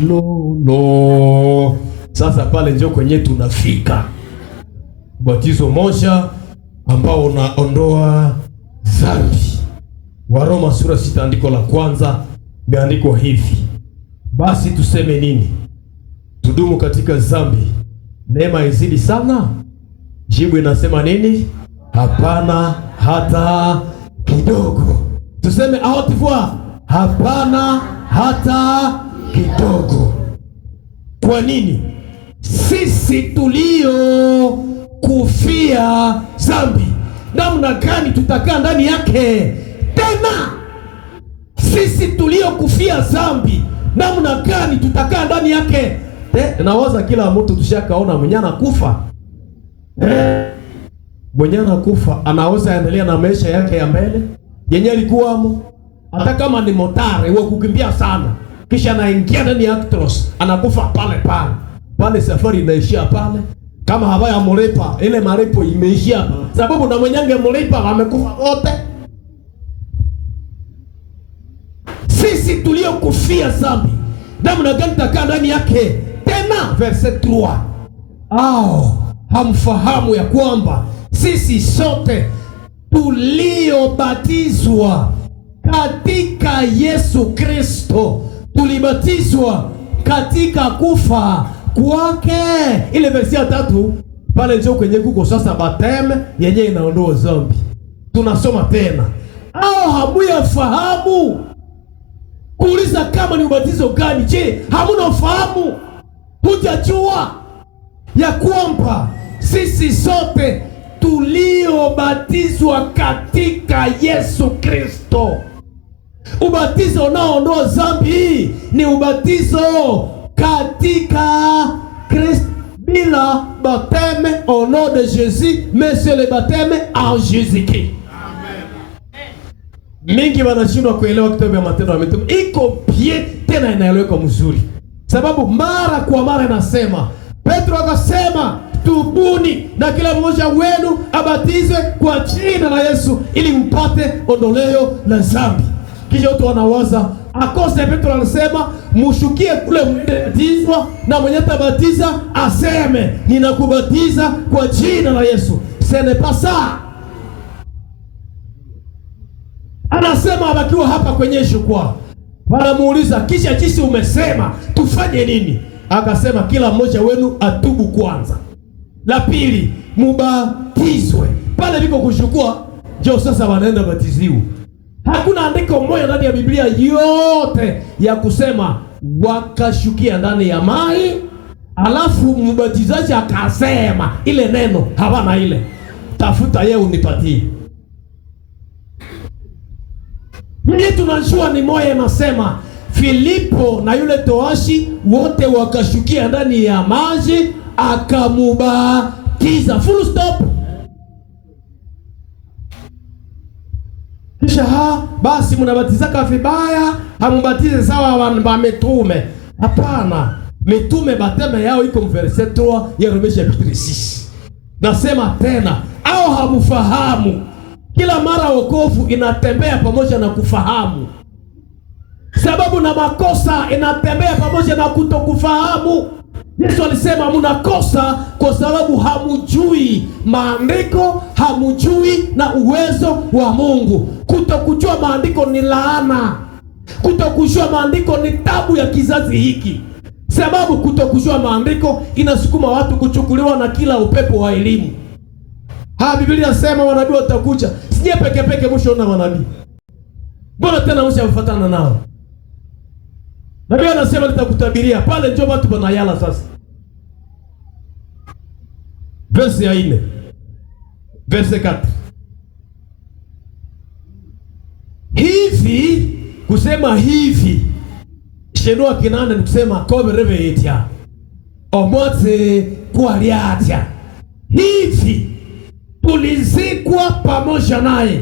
milolo. Sasa pale ndio kwenye tunafika ubatizo moja ambao unaondoa dhambi. Waroma sura 6 andiko la kwanza imeandikwa hivi: basi tuseme nini? Tudumu katika dhambi neema izidi sana? Jibu inasema nini? Hapana hata kidogo. Tuseme a haute voix, hapana hata kidogo. Kwa nini? Sisi tulio kufia dhambi, namna gani tutakaa ndani yake tena? Sisi tulio kufia dhambi, namna gani tutakaa ndani yake? Nawaza kila mtu tushakaona mwenye anakufa, mwenye anakufa anaweza endelea na maisha yake ya mbele yenye alikuwamo, hata kama ni motare wa kukimbia sana, kisha anaingia ndani ya Actros, anakufa pale pale pale, safari inaishia pale. Kama habaya mlipa, ile malipo imeishia, sababu na mwenye angemlipa amekufa wote. Sisi tulio kufia dhambi, namna gani tutakaa ndani yake tena? Verset 3, au hamfahamu ya kwamba sisi sote tuliobatizwa katika Yesu Kristo tulibatizwa katika kufa kwake? Ile versi ya 3 pale ndio kwenye kuko sasa bateme yenye inaondoa dhambi. Tunasoma tena, au hamuyafahamu? Kuuliza kama ni ubatizo gani? Je, hamuna ufahamu? Hujajua ya kwamba sisi sote tuliobatizwa katika Yesu Kristo? Ubatizo unaoondoa dhambi ni ubatizo katika Kristo, bila baptême au nom de Jésus, mais c'est le baptême en Jésus-Christ. Mingi wanashindwa kuelewa kitabu ya Matendo ya Mitume. Iko pie tena inaeleweka mzuri, sababu mara kwa mara inasema, Petro akasema tubuni na kila mmoja wenu abatizwe kwa jina la Yesu ili mpate ondoleo la dhambi. Kisha watu wanawaza akose Petro alisema mushukie kule mbatizwa, na mwenye tabatiza aseme ninakubatiza kwa jina la Yesu. Ce n'est pas ça. Anasema abakiwa hapa kwenye jukwaa, wanamuuliza kisha jinsi umesema tufanye nini? Akasema kila mmoja wenu atubu kwanza, la pili mubatizwe. Pale liko kuchukua ndio sasa wanaenda batiziwa. Hakuna andiko moja ndani ya Biblia yote ya kusema wakashukia ndani ya maji alafu mbatizaji akasema ile neno. Hawana ile. Tafuta yeye unipatie. Yeye tunajua ni moja nasema Filipo na yule toashi wote wakashukia ndani ya maji akamubatiza. Full stop. Kisha basi mnabatizaka vibaya, hamubatize sawa wa mitume. Hapana, mitume bateme yao iko verset 3 ya Romains chapitre 6. Nasema tena, au hamufahamu? Kila mara wokovu inatembea pamoja na kufahamu, sababu na makosa inatembea pamoja na kutokufahamu. Yesu alisema mnakosa kwa sababu hamujui maandiko, hamujui na uwezo wa Mungu. Kutokujua maandiko ni laana. Kutokujua maandiko ni tabu ya kizazi hiki, sababu kutokujua maandiko inasukuma watu kuchukuliwa na kila upepo wa elimu. Biblia inasema wanabii watakuja. Sije peke peke mwisho na manabii. Mbona tena mshafuatana nao? Nabii anasema nitakutabiria. Pale ndio watu wanayala sasa. Verse ya 4. Verse 4. Hivi kusema hivi Shedua kinane ni kusema kobe reve etia omote kwa liatia. Hivi tulizikwa pamoja naye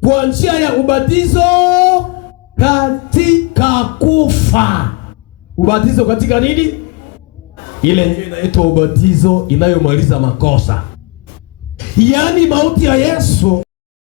kwa njia ya ubatizo katika kufa. Ubatizo katika nini? Ile ndio inaitwa ubatizo inayomaliza makosa. Yaani mauti ya Yesu